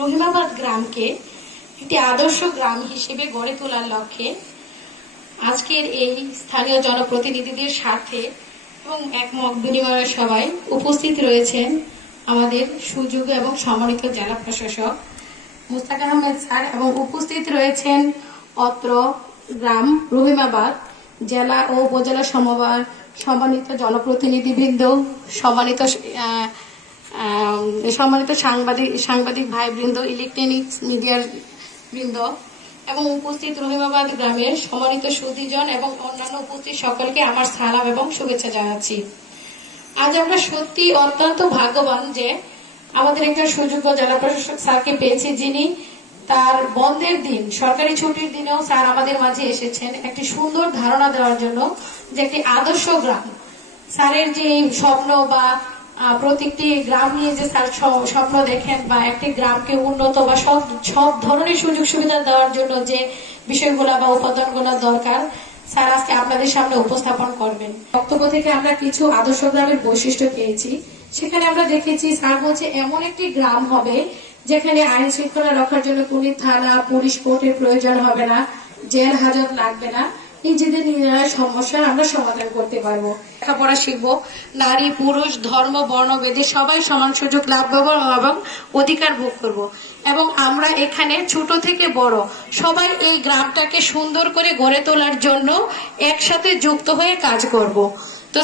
রহিমাবাদ গ্রামকে একটি আদর্শ গ্রাম হিসেবে গড়ে তোলার লক্ষ্যে আজকের এই স্থানীয় জনপ্রতিনিধিদের স্বার্থে এবং এক মত বিনিময়ের সভায় উপস্থিত রয়েছেন আমাদের সুযোগ্য এবং সম্মানিত জেলা প্রশাসক মুস্তাক আহমেদ স্যার এবং উপস্থিত রয়েছেন অত্র গ্রাম রহিমাবাদ জেলা ও উপজেলা সমবায় সম্মানিত জনপ্রতিনিধিবৃন্দ, সম্মানিত সাংবাদিক ভাইবৃন্দ, ইলেকট্রনিক্স মিডিয়ার বৃন্দ এবং উপস্থিত রহিমাবাদ গ্রামের সম্মানিত সুধীজন এবং অন্যান্য উপস্থিত সকলকে আমার সালাম এবং শুভেচ্ছা জানাচ্ছি। আজ আমরা সত্যি অত্যন্ত ভাগ্যবান যে আমাদের একজন সুযোগ্য জেলা প্রশাসক স্যারকে পেয়েছি, যিনি তার বন্ধের দিন, সরকারি ছুটির দিনেও স্যার আমাদের মাঝে এসেছেন একটি সুন্দর ধারণা দেওয়ার জন্য যে একটি আদর্শ গ্রাম, স্যারের যে স্বপ্ন বা প্রত্যেকটি গ্রাম নিয়ে যে স্যার স্বপ্ন দেখেন বা একটি গ্রামকে উন্নত বা সব ধরনের সুযোগ সুবিধা দেওয়ার জন্য যে বিষয়গুলো বা উপাদানগুলো দরকার স্যার আজকে আপনাদের সামনে উপস্থাপন করবেন। বক্তব্য থেকে আমরা কিছু আদর্শ গ্রামের বৈশিষ্ট্য পেয়েছি। সেখানে আমরা দেখেছি স্যার বলছে এমন একটি গ্রাম হবে যেখানে আইন শৃঙ্খলা রক্ষার জন্য কোন থানা, পুলিশ, কোর্টের প্রয়োজন হবে না, জেল হাজত লাগবে না, নিজেদের নিজেরা সমস্যা আমরা সমাধান করতে পারবো, লেখাপড়া শিখবো, নারী পুরুষ ধর্ম বর্ণ ভেদে সবাই সমান সুযোগ লাভ পাবো এবং অধিকার ভোগ করবো এবং আমরা এখানে ছোট থেকে বড় সবাই এই গ্রামটাকে সুন্দর করে গড়ে তোলার জন্য একসাথে যুক্ত হয়ে কাজ করব। তো